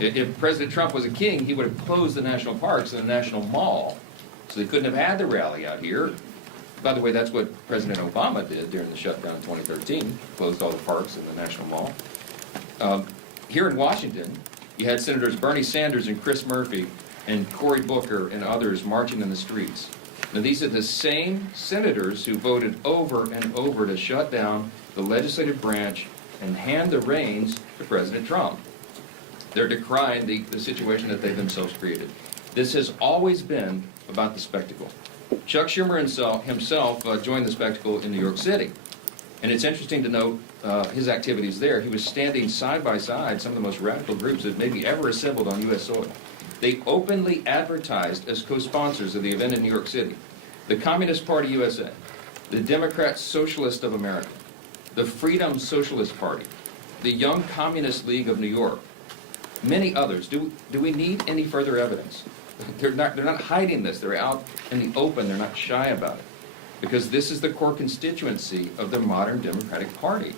If President Trump was a king, he would have closed the national parks and the National Mall, so they couldn't have had the rally out here. By the way, that's what President Obama did during the shutdown in 2013, closed all the parks and the National Mall. Here in Washington, you had Senators Bernie Sanders and Chris Murphy and Cory Booker and others marching in the streets. Now, these are the same senators who voted over and over to shut down the legislative branch and hand the reins to President Trump. They're decrying the situation that they themselves created. This has always been about the spectacle. Chuck Schumer himself joined the spectacle in New York City. And it's interesting to note his activities there. He was standing side by side some of the most radical groups that maybe ever assembled on U.S. soil. They openly advertised as co-sponsors of the event in New York City the Communist Party USA, the Democrat Socialist of America, the Freedom Socialist Party, the Young Communist League of New York, many others. Do we need any further evidence? They're not hiding this. They're out in the open. They're not shy about it. Because this is the core constituency of the modern Democratic Party.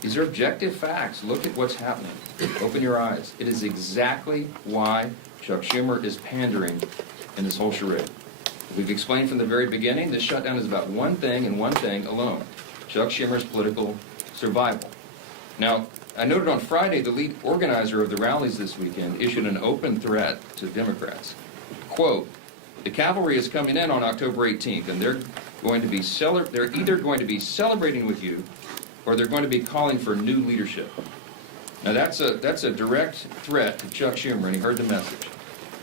These are objective facts. Look at what's happening. Open your eyes. It is exactly why Chuck Schumer is pandering in this whole charade. We've explained from the very beginning, this shutdown is about one thing and one thing alone: Chuck Schumer's political survival. Now, I noted on Friday the lead organizer of the rallies this weekend issued an open threat to Democrats. Quote, "The cavalry is coming in on October 18th, and they're either going to be celebrating with you, or they're going to be calling for new leadership." Now that's a direct threat to Chuck Schumer, and he heard the message.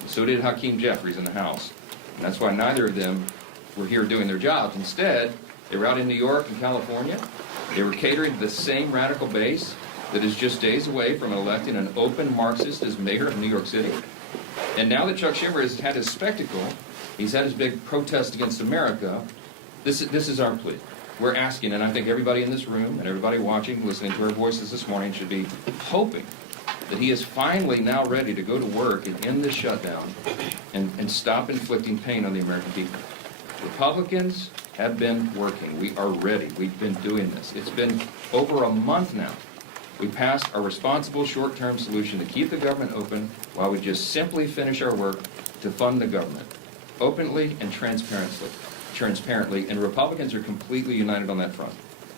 So did Hakeem Jeffries in the House. And that's why neither of them were here doing their jobs. Instead, they were out in New York and California. They were catering to the same radical base that is just days away from electing an open Marxist as mayor of New York City. And now that Chuck Schumer has had his spectacle, he's had his big protest against America, this is our plea. We're asking, and I think everybody in this room and everybody watching, listening to our voices this morning should be hoping that he is finally now ready to go to work and end this shutdown and stop inflicting pain on the American people. Republicans have been working. We are ready. We've been doing this. It's been over a month now. We passed our responsible short-term solution to keep the government open while we just simply finish our work to fund the government openly and transparently, and Republicans are completely united on that front.